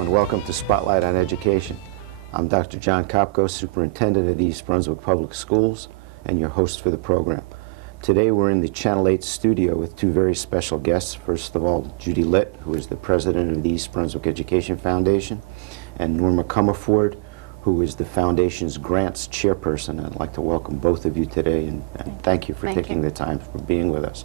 Hello and welcome to Spotlight on Education. I'm Dr. Jon Kopko, Superintendent of the East Brunswick Public Schools and your host for the program. Today we're in the Channel 8 studio with two very special guests. First of all, Judy Litt, who is the President of the East Brunswick Education Foundation, and Norma Comerford, who is the Foundation's Grants Chairperson. I'd like to welcome both of you today and thank you for taking the time for being with us.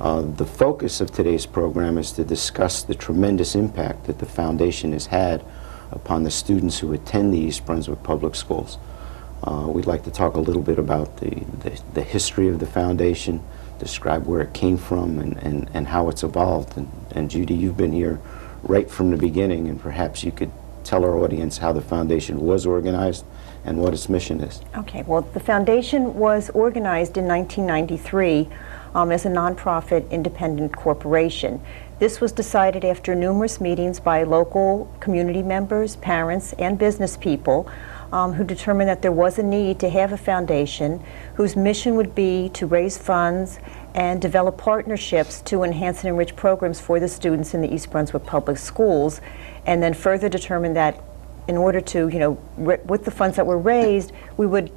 The focus of today's program is to discuss the tremendous impact that the Foundation has had upon the students who attend the East Brunswick Public Schools. We'd like to talk a little bit about the history of the Foundation, describe where it came from and how it's evolved. And Judy, you've been here right from the beginning, and perhaps you could tell our audience how the Foundation was organized and what its mission is. Okay, well, the Foundation was organized in 1993 as a nonprofit independent corporation. This was decided after numerous meetings by local community members, parents, and business people who determined that there was a need to have a foundation whose mission would be to raise funds and develop partnerships to enhance and enrich programs for the students in the East Brunswick Public Schools, and then further determined that in order to, with the funds that were raised, we would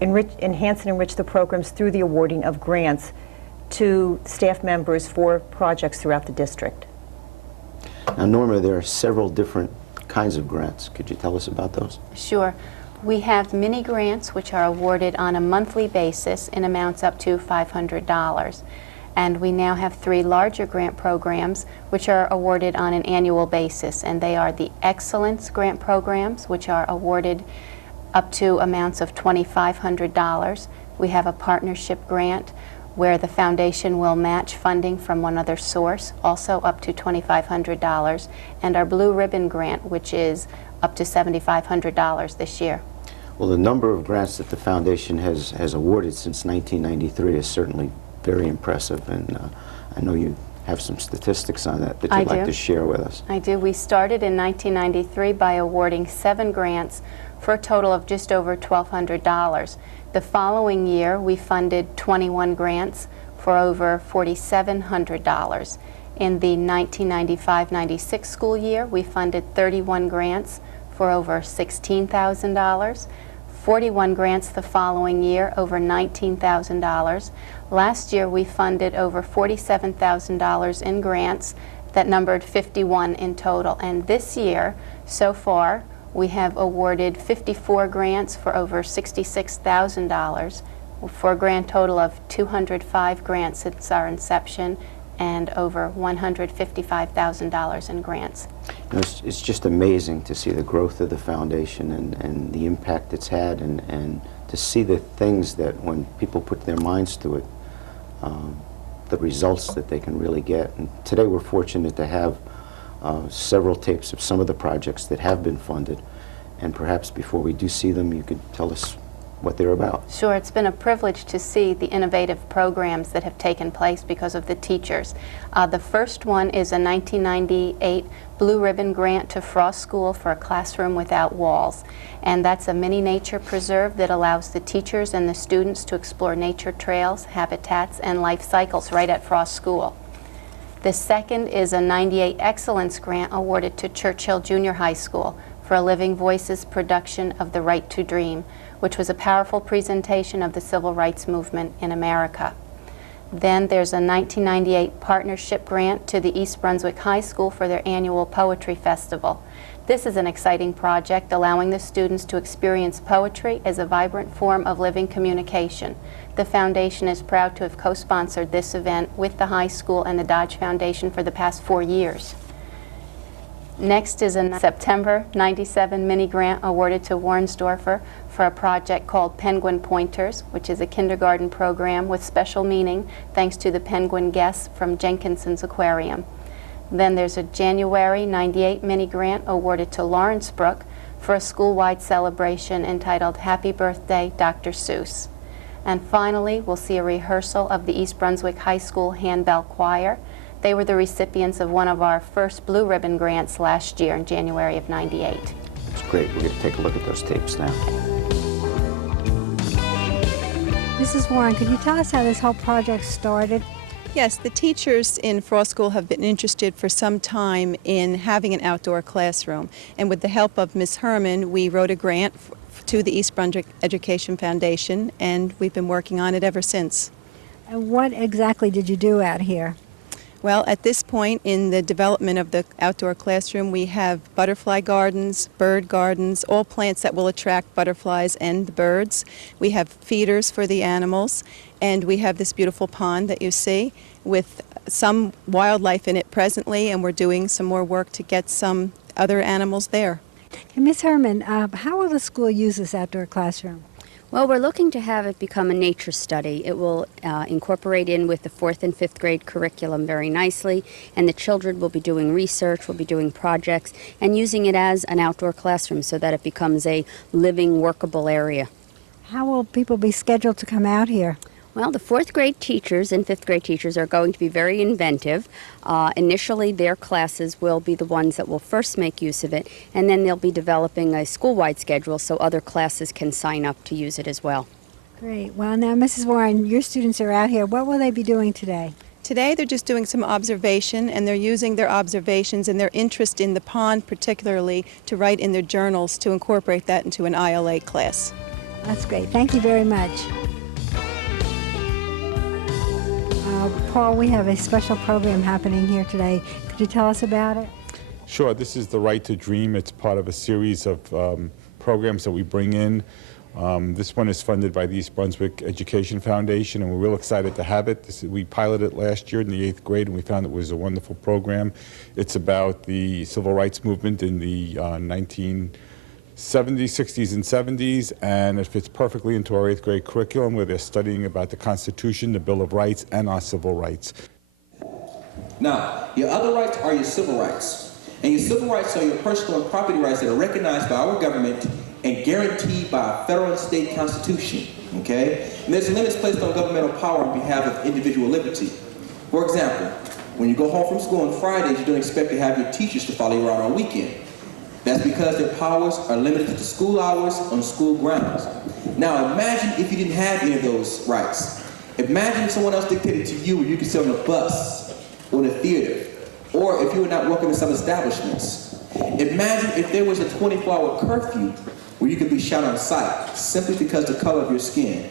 enhance and enrich the programs through the awarding of grants to staff members for projects throughout the district. Now, Norma, there are several different kinds of grants. Could you tell us about those? Sure. We have mini grants, which are awarded on a monthly basis in amounts up to $500. And we now have three larger grant programs, which are awarded on an annual basis. And they are the Excellence Grant Programs, which are awarded up to amounts of $2,500. We have a partnership grant where the Foundation will match funding from one other source, also up to $2,500, and our Blue Ribbon Grant, which is up to $7,500 this year. Well, the number of grants that the Foundation has awarded since 1993 is certainly very impressive, and I know you have some statistics on that you'd like to share with us. I do. We started in 1993 by awarding 7 grants for a total of just over $1,200. The following year, we funded 21 grants for over $4,700. In the 1995-96 school year, we funded 31 grants for over $16,000. 41 grants the following year, over $19,000. Last year, we funded over $47,000 in grants that numbered 51 in total. And this year, so far, we have awarded 54 grants for over $66,000 for a grand total of 205 grants since our inception and over $155,000 in grants. It's just amazing to see the growth of the Foundation and the impact it's had, and to see the things that when people put their minds to it, the results that they can really get. And today we're fortunate to have several tapes of some of the projects that have been funded, and perhaps before we do see them, you could tell us what they're about. Sure, it's been a privilege to see the innovative programs that have taken place because of the teachers. The first one is a 1998 Blue Ribbon Grant to Frost School for a classroom without walls. And that's a mini nature preserve that allows the teachers and the students to explore nature trails, habitats, and life cycles right at Frost School. The second is a 98 Excellence Grant awarded to Churchill Junior High School for a Living Voices production of The Right to Dream, which was a powerful presentation of the civil rights movement in America. Then there's a 1998 partnership grant to the East Brunswick High School for their annual Poetry Festival. This is an exciting project allowing the students to experience poetry as a vibrant form of living communication. The Foundation is proud to have co-sponsored this event with the high school and the Dodge Foundation for the past 4 years. Next is a September 97 mini grant awarded to Warnsdorfer for a project called Penguin Pointers, which is a kindergarten program with special meaning thanks to the penguin guests from Jenkinson's Aquarium. Then there's a January 98 mini grant awarded to Lawrence Brook for a school-wide celebration entitled Happy Birthday, Dr. Seuss. And finally, we'll see a rehearsal of the East Brunswick High School Handbell Choir. They were the recipients of one of our first Blue Ribbon grants last year in January of '98. That's great. We're going to take a look at those tapes now. Mrs. Warren, could you tell us how this whole project started? Yes, the teachers in Frost School have been interested for some time in having an outdoor classroom. And with the help of Ms. Herman, we wrote a grant to the East Brunswick Education Foundation, and we've been working on it ever since. And what exactly did you do out here? Well, at this point in the development of the outdoor classroom, we have butterfly gardens, bird gardens, all plants that will attract butterflies and the birds. We have feeders for the animals, and we have this beautiful pond that you see with some wildlife in it presently, and we're doing some more work to get some other animals there. And Ms. Herman, how will the school use this outdoor classroom? Well, we're looking to have it become a nature study. It will incorporate in with the 4th and 5th grade curriculum very nicely, and the children will be doing research, will be doing projects, and using it as an outdoor classroom so that it becomes a living, workable area. How will people be scheduled to come out here? Well, the 4th grade teachers and 5th grade teachers are going to be very inventive. Initially, their classes will be the ones that will first make use of it, and then they'll be developing a school-wide schedule so other classes can sign up to use it as well. Great. Well, now, Mrs. Warren, your students are out here. What will they be doing today? Today they're just doing some observation, and they're using their observations and their interest in the pond particularly to write in their journals to incorporate that into an ILA class. That's great. Thank you very much. Paul, we have a special program happening here today. Could you tell us about it? Sure. This is the Right to Dream. It's part of a series of programs that we bring in. This one is funded by the East Brunswick Education Foundation, and we're real excited to have it. We piloted it last year in the 8th grade, and we found it was a wonderful program. It's about the civil rights movement in the 1970s, 60s, and 70s, and it fits perfectly into our 8th grade curriculum where they're studying about the Constitution, the Bill of Rights, and our civil rights. Now, your other rights are your civil rights. And your civil rights are your personal and property rights that are recognized by our government and guaranteed by our federal and state constitution, okay? And there's limits placed on governmental power on behalf of individual liberty. For example, when you go home from school on Fridays, you don't expect to have your teachers to follow you around on weekend. That's because their powers are limited to school hours on school grounds. Now imagine if you didn't have any of those rights. Imagine if someone else dictated to you where you could sit on a bus or in a theater, or if you were not working in some establishments. Imagine if there was a 24-hour curfew where you could be shot on sight simply because of the color of your skin.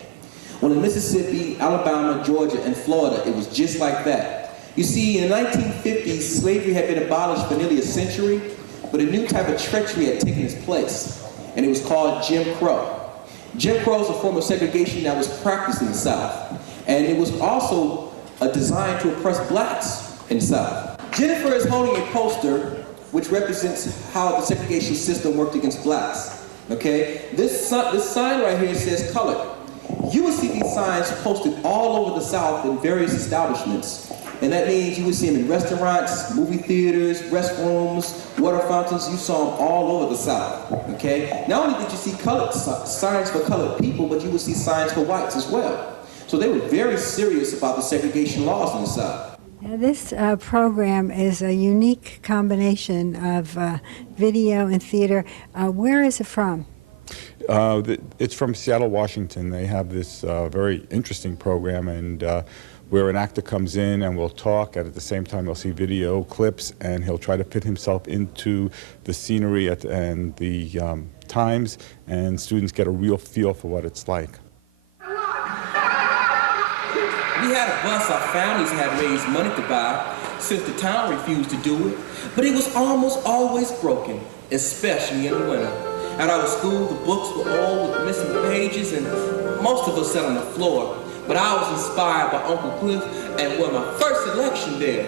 Well, in Mississippi, Alabama, Georgia, and Florida, it was just like that. You see, in the 1950s, slavery had been abolished for nearly a century, but a new type of treachery had taken its place, and it was called Jim Crow. Jim Crow is a form of segregation that was practiced in the South, and it was also designed to oppress blacks in the South. Jennifer is holding a poster which represents how the segregation system worked against blacks. Okay, this sign right here says colored. You will see these signs posted all over the South in various establishments. And that means you would see them in restaurants, movie theaters, restrooms, water fountains. You saw them all over the South, okay? Not only did you see colored signs for colored people, but you would see signs for whites as well. So they were very serious about the segregation laws in the South. Now, this program is a unique combination of video and theater. Where is it from? It's from Seattle, Washington. They have this very interesting program, and where an actor comes in and will talk, and at the same time they'll see video clips, and he'll try to fit himself into the scenery and the times, and students get a real feel for what it's like. We had a bus our families had raised money to buy since the town refused to do it, but it was almost always broken, especially in the winter. At our school, the books were all with missing pages, and most of us sat on the floor. But I was inspired by Uncle Cliff and won my first election there.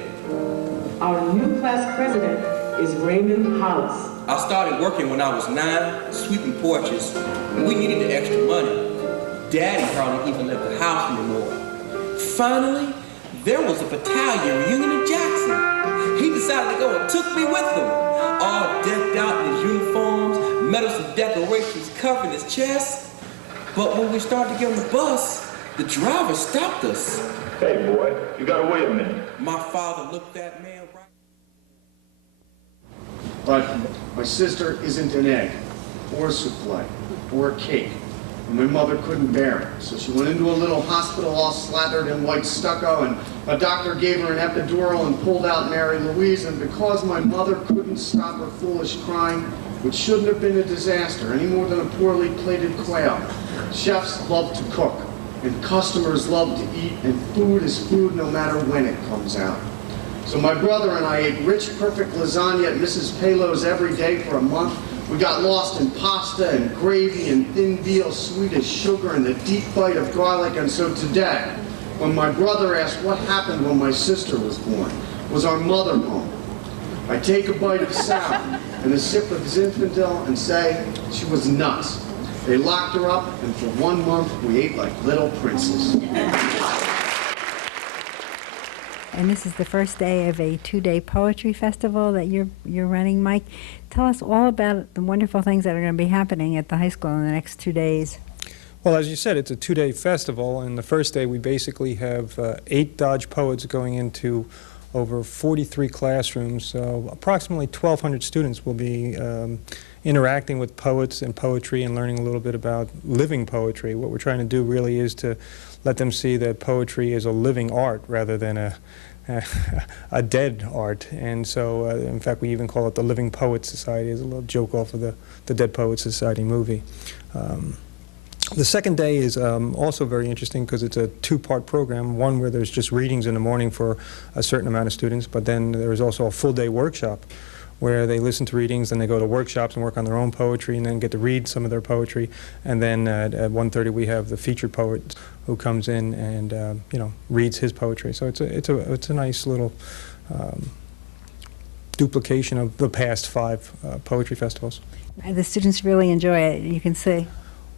Our new class president is Raymond Hollis. I started working when I was 9, sweeping porches, and we needed the extra money. Daddy hardly even left the house anymore. Finally, there was a battalion reunion in Jackson. He decided to go and took me with him, all decked out in his uniforms, medals and decorations covering his chest. But when we started to get on the bus, the driver stopped us. Hey, boy, you gotta wait a minute. My father looked that man right. But my sister isn't an egg, or a souffle, or a cake. and my mother couldn't bear it. So she went into a little hospital all slathered in white stucco, and a doctor gave her an epidural and pulled out Mary Louise, and because my mother couldn't stop her foolish crying, which shouldn't have been a disaster any more than a poorly plated quail, chefs love to cook, and customers love to eat, and food is food no matter when it comes out. So my brother and I ate rich, perfect lasagna at Mrs. Palo's every day for a month. We got lost in pasta and gravy and thin veal sweet as sugar and the deep bite of garlic. And so today, when my brother asked what happened when my sister was born, was our mother home? I take a bite of salad and a sip of Zinfandel and say she was nuts. They locked her up, and for 1 month, we ate like little princes. And this is the first day of a 2-day poetry festival that you're running, Mike. Tell us all about the wonderful things that are going to be happening at the high school in the next 2 days. Well, as you said, it's a 2-day festival, and the first day we basically have 8 Dodge poets going into over 43 classrooms. So approximately 1,200 students will be interacting with poets and poetry and learning a little bit about living poetry. What we're trying to do really is to let them see that poetry is a living art rather than a dead art. And so, in fact, we even call it the Living Poets Society, as a little joke off of the Dead Poets Society movie. The second day is also very interesting because it's a 2-part program, one where there's just readings in the morning for a certain amount of students, but then there's also a full-day workshop where they listen to readings, and they go to workshops and work on their own poetry and then get to read some of their poetry. And then at 1:30 we have the featured poet who comes in and reads his poetry. So it's a nice little duplication of the past 5 poetry festivals. And the students really enjoy it, you can see.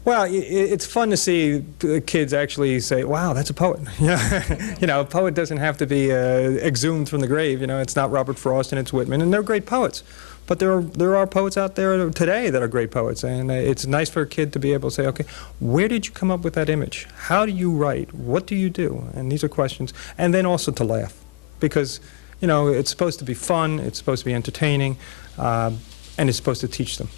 Well, it's fun to see the kids actually say, wow, that's a poet. A poet doesn't have to be exhumed from the grave. It's not Robert Frost and it's Whitman, and they're great poets. But there are poets out there today that are great poets, and it's nice for a kid to be able to say, okay, where did you come up with that image? How do you write? What do you do? And these are questions. And then also to laugh, because, it's supposed to be fun, it's supposed to be entertaining, and it's supposed to teach them.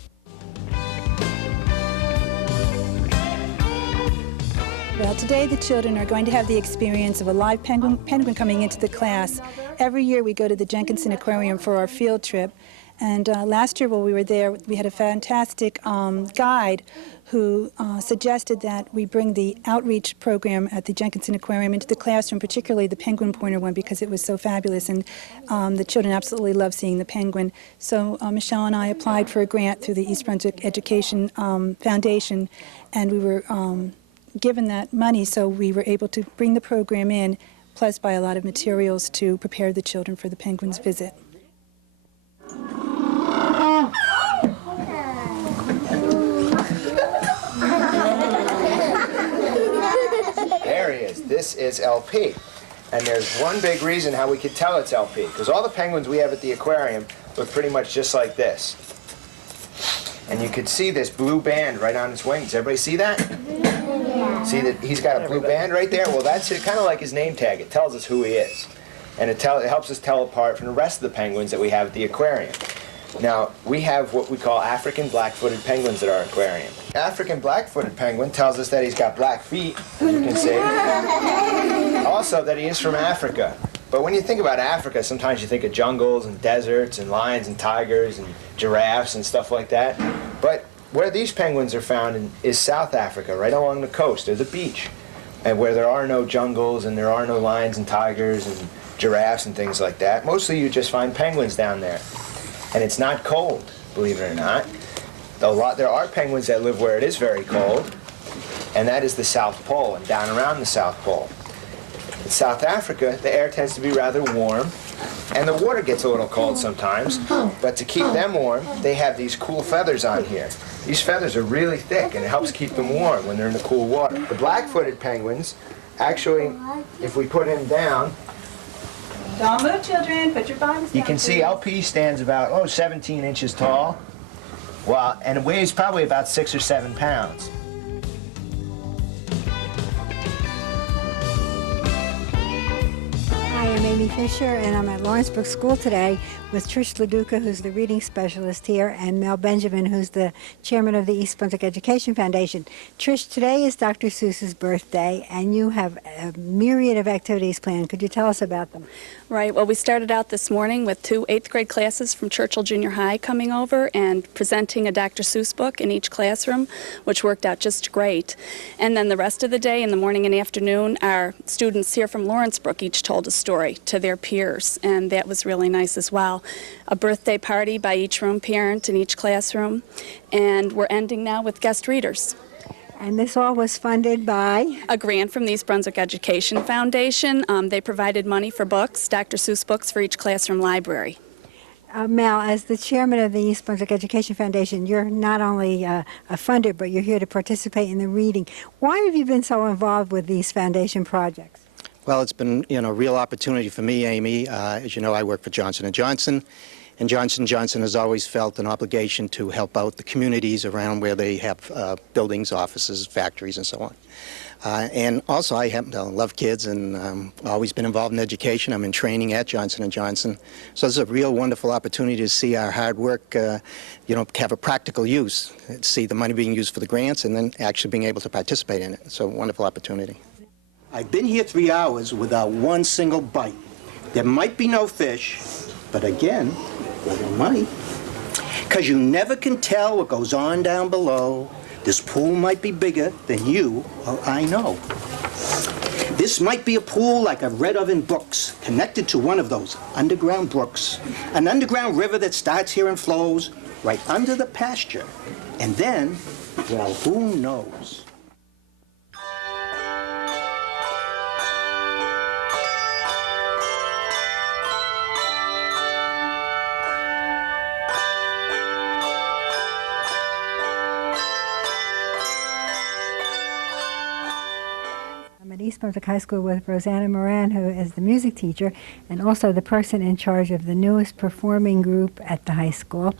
Well, today the children are going to have the experience of a live penguin coming into the class. Every year we go to the Jenkinson Aquarium for our field trip. And last year while we were there, we had a fantastic guide who suggested that we bring the outreach program at the Jenkinson Aquarium into the classroom, particularly the penguin pointer one, because it was so fabulous, and the children absolutely love seeing the penguin. So Michelle and I applied for a grant through the East Brunswick Education Foundation, and we were given that money, so we were able to bring the program in, plus buy a lot of materials to prepare the children for the penguins' visit. There he is. This is LP. And there's one big reason how we could tell it's LP, because all the penguins we have at the aquarium look pretty much just like this. And you could see this blue band right on his wings. Everybody see that? Yeah. See that he's got a blue band right there? Well, that's kind of like his name tag. It tells us who he is. And it helps us tell apart from the rest of the penguins that we have at the aquarium. Now, we have what we call African black-footed penguins at our aquarium. African black-footed penguin tells us that he's got black feet, as you can see. Also, that he is from Africa. But when you think about Africa, sometimes you think of jungles and deserts and lions and tigers and giraffes and stuff like that. But where these penguins are found is South Africa, right along the coast, or the beach, and where there are no jungles and there are no lions and tigers and giraffes and things like that. Mostly you just find penguins down there. And it's not cold, believe it or not. There are penguins that live where it is very cold, and that is the South Pole and down around the South Pole. In South Africa, the air tends to be rather warm, and the water gets a little cold sometimes, but to keep them warm, they have these cool feathers on here. These feathers are really thick, and it helps keep them warm when they're in the cool water. The black-footed penguins, actually, if we put him down, Don't move, children. Put your bodies down. you can see LP stands about, 17 inches tall, and weighs probably about 6 or 7 pounds. Hi, I'm I'm Amy Fisher, and I'm at Lawrenceburg School today with Trish LaDuca, who's the reading specialist here, and Mel Benjamin, who's the chairman of the East Brunswick Education Foundation. Trish, today is Dr. Seuss's birthday, and you have a myriad of activities planned. Could you tell us about them? Right. Well, we started out this morning with 2 8th grade classes from Churchill Junior High coming over and presenting a Dr. Seuss book in each classroom, which worked out just great. And then the rest of the day, in the morning and afternoon, our students here from Lawrenceburg each told a story to their peers, and that was really nice as well. A birthday party by each room parent in each classroom, and we're ending now with guest readers. And this all was funded by? A grant from the East Brunswick Education Foundation. They provided money for books, Dr. Seuss books for each classroom library. Mel, as the chairman of the East Brunswick Education Foundation, you're not only a funder, but you're here to participate in the reading. Why have you been so involved with these foundation projects? Well, it's been, a real opportunity for me, Amy. As you know, I work for Johnson & Johnson, and Johnson & Johnson has always felt an obligation to help out the communities around where they have buildings, offices, factories, and so on. And also, I happen to love kids and always been involved in education. I'm in training at Johnson & Johnson. So it's a real wonderful opportunity to see our hard work, have a practical use, see the money being used for the grants and then actually being able to participate in it. So a wonderful opportunity. I've been here 3 hours without one single bite. There might be no fish, but again, little money. Because you never can tell what goes on down below. This pool might be bigger than you or I know. This might be a pool like I've read of in books, connected to one of those underground brooks, an underground river that starts here and flows right under the pasture. And then, well, who knows? At East Brunswick High School with Rosanna Moran, who is the music teacher and also the person in charge of the newest performing group at the high school.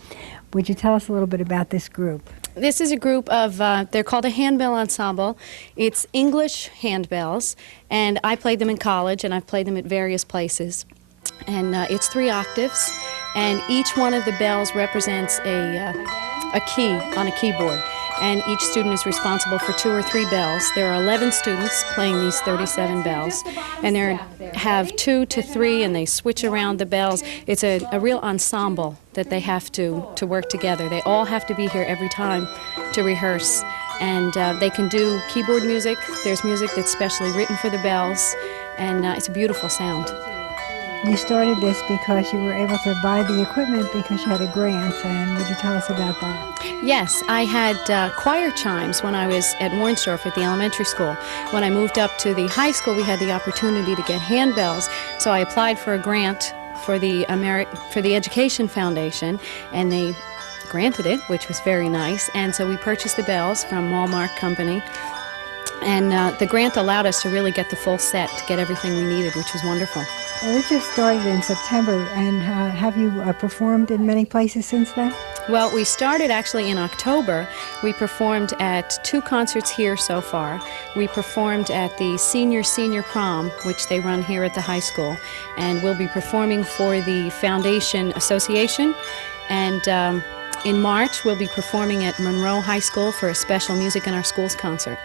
Would you tell us a little bit about this group? This is a group of, they're called a handbell ensemble. It's English handbells, and I played them in college, and I've played them at various places. And it's 3 octaves, and each one of the bells represents a key on a keyboard. And each student is responsible for 2 or 3 bells. There are 11 students playing these 37 bells, and they have 2 to 3, and they switch around the bells. It's a real ensemble that they have to work together. They all have to be here every time to rehearse, and they can do keyboard music. There's music that's specially written for the bells, and it's a beautiful sound. You started this because you were able to buy the equipment because you had a grant, and would you tell us about that? Yes, I had choir chimes when I was at Warnsdorf at the elementary school. When I moved up to the high school, we had the opportunity to get handbells, so I applied for a grant for the Education Foundation, and they granted it, which was very nice, and so we purchased the bells from Walmart Company. And the grant allowed us to really get the full set, to get everything we needed, which was wonderful. Well, it just started in September, and have you performed in many places since then? Well, we started actually in October. We performed at 2 concerts here so far. We performed at the Senior Prom, which they run here at the high school, and we'll be performing for the Foundation Association. And in March, we'll be performing at Monroe High School for a special Music in Our Schools concert.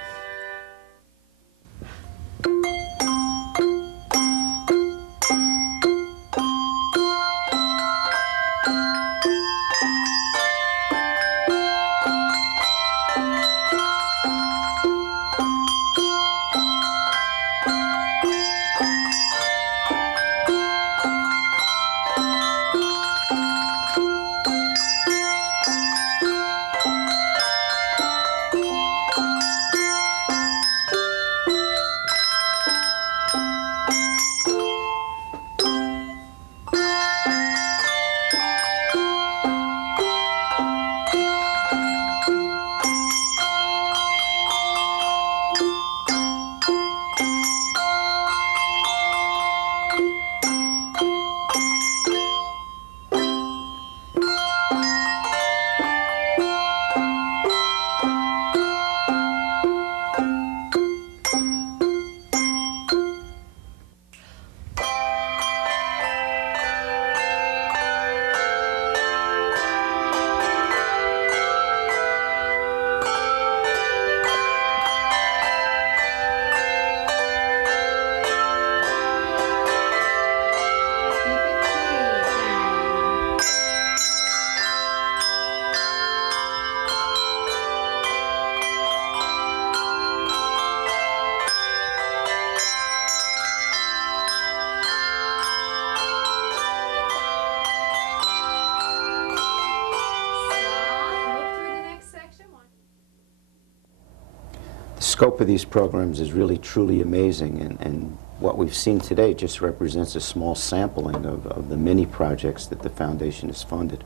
The scope of these programs is really truly amazing, and what we've seen today just represents a small sampling of the many projects that the foundation has funded.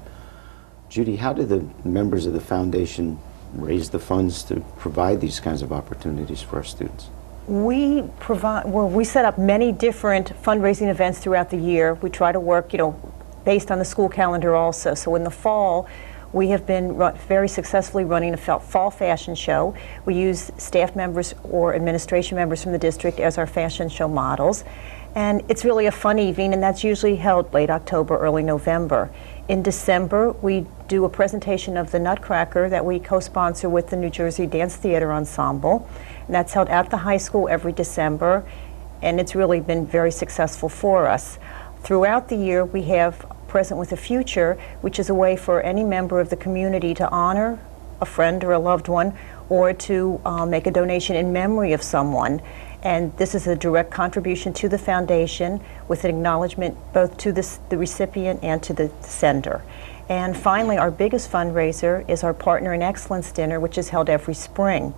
Judy, how do the members of the foundation raise the funds to provide these kinds of opportunities for our students? We set up many different fundraising events throughout the year. We try to work, based on the school calendar also. So in the fall, we have been very successfully running a fall fashion show. We use staff members or administration members from the district as our fashion show models. And it's really a fun evening, and that's usually held late October, early November. In December, we do a presentation of the Nutcracker that we co-sponsor with the New Jersey Dance Theater Ensemble. And that's held at the high school every December, and it's really been very successful for us. Throughout the year, we have Present with a Future, which is a way for any member of the community to honor a friend or a loved one, or to make a donation in memory of someone. And this is a direct contribution to the foundation with an acknowledgement both to the recipient and to the sender. And finally, our biggest fundraiser is our Partner in Excellence Dinner, which is held every spring.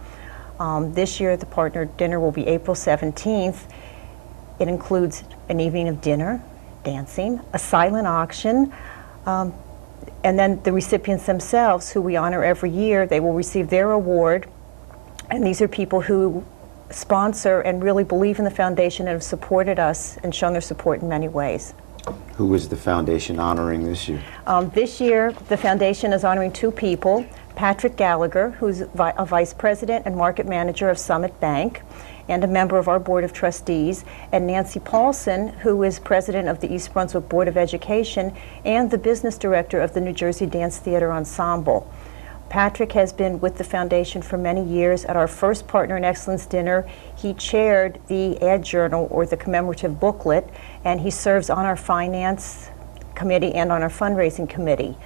This year, the partner dinner will be April 17th. It includes an evening of dinner, dancing, a silent auction, and then the recipients themselves, who we honor every year, they will receive their award. And these are people who sponsor and really believe in the foundation and have supported us and shown their support in many ways. Who is the foundation honoring this year? This year, the foundation is honoring two people. Patrick Gallagher, who's a vice president and market manager of Summit Bank and a member of our Board of Trustees, and Nancy Paulson, who is president of the East Brunswick Board of Education and the business director of the New Jersey Dance Theater Ensemble. Patrick has been with the foundation for many years. At our first Partner in Excellence dinner, he chaired the ad journal, or the commemorative booklet, and he serves on our finance committee and on our fundraising committee.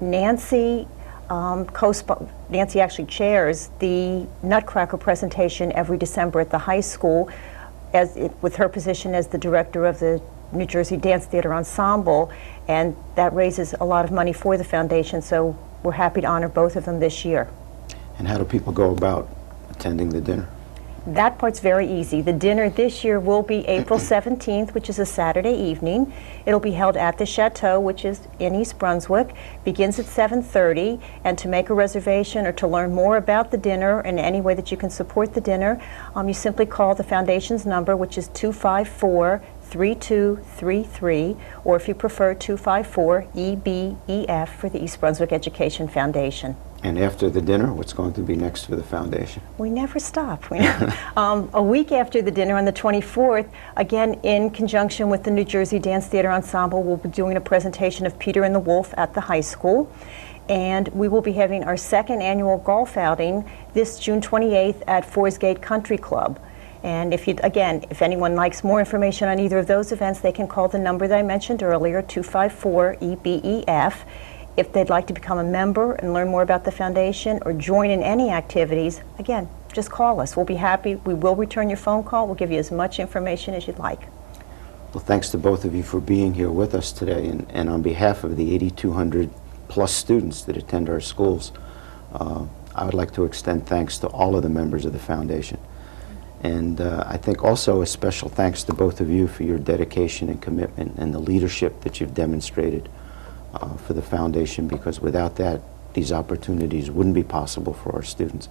Nancy actually chairs the Nutcracker presentation every December at the high school, with her position as the director of the New Jersey Dance Theater Ensemble, and that raises a lot of money for the foundation, so we're happy to honor both of them this year. And how do people go about attending the dinner? That part's very easy. The dinner this year will be April 17th, which is a Saturday evening. It'll be held at the Chateau, which is in East Brunswick. Begins at 7:30, and to make a reservation or to learn more about the dinner and any way that you can support the dinner, you simply call the foundation's number, which is 254-3233, or if you prefer, 254-EBEF for the East Brunswick Education Foundation. And after the dinner, what's going to be next for the foundation? We never stop. A week after the dinner, on the 24th, again in conjunction with the New Jersey Dance Theater Ensemble, we'll be doing a presentation of Peter and the Wolf at the high school. And we will be having our second annual golf outing this June 28th at Forsgate Country Club. And if anyone likes more information on either of those events, they can call the number that I mentioned earlier, 254-EBEF. If they'd like to become a member and learn more about the foundation or join in any activities, again, just call us. We'll be happy. We will return your phone call. We'll give you as much information as you'd like. Well, thanks to both of you for being here with us today. And on behalf of the 8,200 plus students that attend our schools, I would like to extend thanks to all of the members of the foundation. And I think also a special thanks to both of you for your dedication and commitment and the leadership that you've demonstrated for the foundation, because without that, these opportunities wouldn't be possible for our students.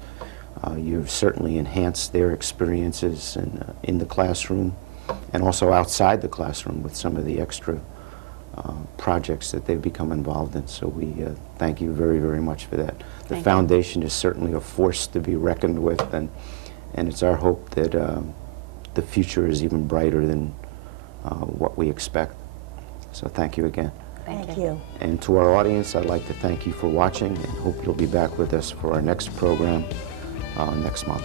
You've certainly enhanced their experiences in the classroom and also outside the classroom with some of the extra projects that they've become involved in. So we thank you very, very much for that. The foundation is certainly a force to be reckoned with, and it's our hope that the future is even brighter than what we expect. So thank you again. Thank you. And to our audience, I'd like to thank you for watching and hope you'll be back with us for our next program next month.